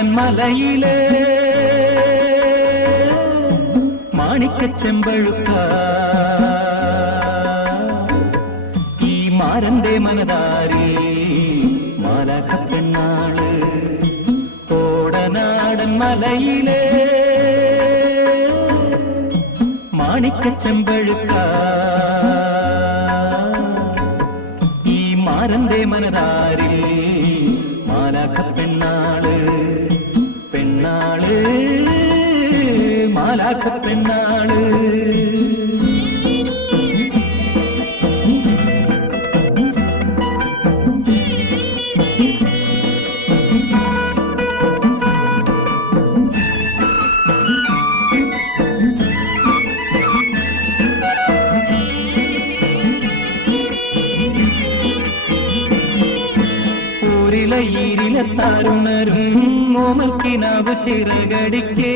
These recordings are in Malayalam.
മലയിലെ. മാണിക്കച്ചെമ്പഴുക്ക. ഈ മാരന്റെ മനതാരി മാലാഖ പെണ്ണാണ്. കോടനാടൻ മലയിലെ. മാണിക്കച്ചെമ്പഴുക്ക. ഈ മാരന്റെ മനതാരി മാലാഖ പെണ്ണാൾ ഊരിലെ ഈരിലെ താരുണരും ഓമൽക്കിനാവ് ചിറകടിക്കേ.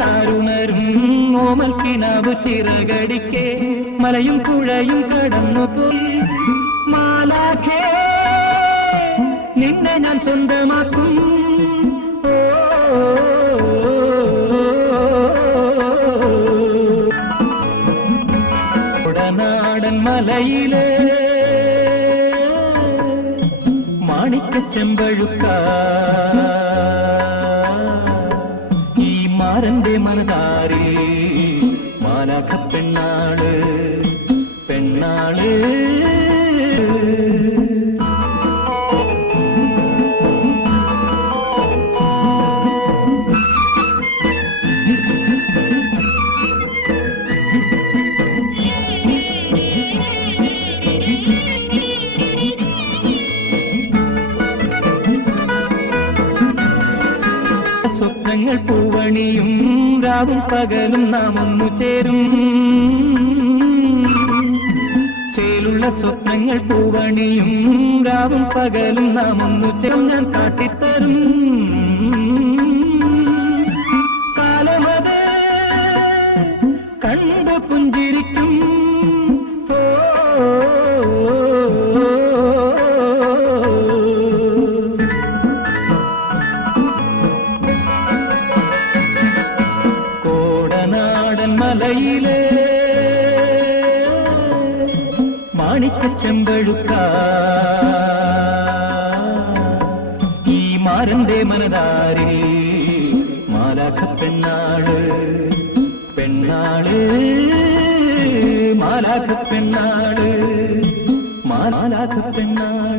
താരുണരും ഓമൽക്കിനാവ് ചിറകടിക്കേ. മലയും പുഴയും കടന്നു പോയി മാലാഖേ നിന്നെ ഞാൻ സ്വന്തമാക്കും. ഓ ഉടനാടൻ മലയിലെ മാണിക്ക ചെമ്പഴുക്ക ഈ മാരന്റെ മനതാരി മാലാഖ പെണ്ണാൾ പെണ്ണാൾ സ്വപ്നങ്ങൾ പൂവണിയും രാവും പകലും നാം ഒന്നു ചേരും. ചേലുള്ള സ്വപ്നങ്ങൾ പൂവണിയും രാവും പകലും നാം ഒന്നു ചേരും. ഞാൻ കാട്ടിത്തരും കാലമത് കണ്ടു പുഞ്ചിരിക്കും. ഓ മലയിലെ മാണിക്കച്ചെമ്പഴുക്ക. ഈ മാരന്റെ മനതാരി മാലാഖ പെണ്ണാൾ പെണ്ണാൾ മാലാഖ പെണ്ണാൾ മാലാഖ പെണ്ണാൾ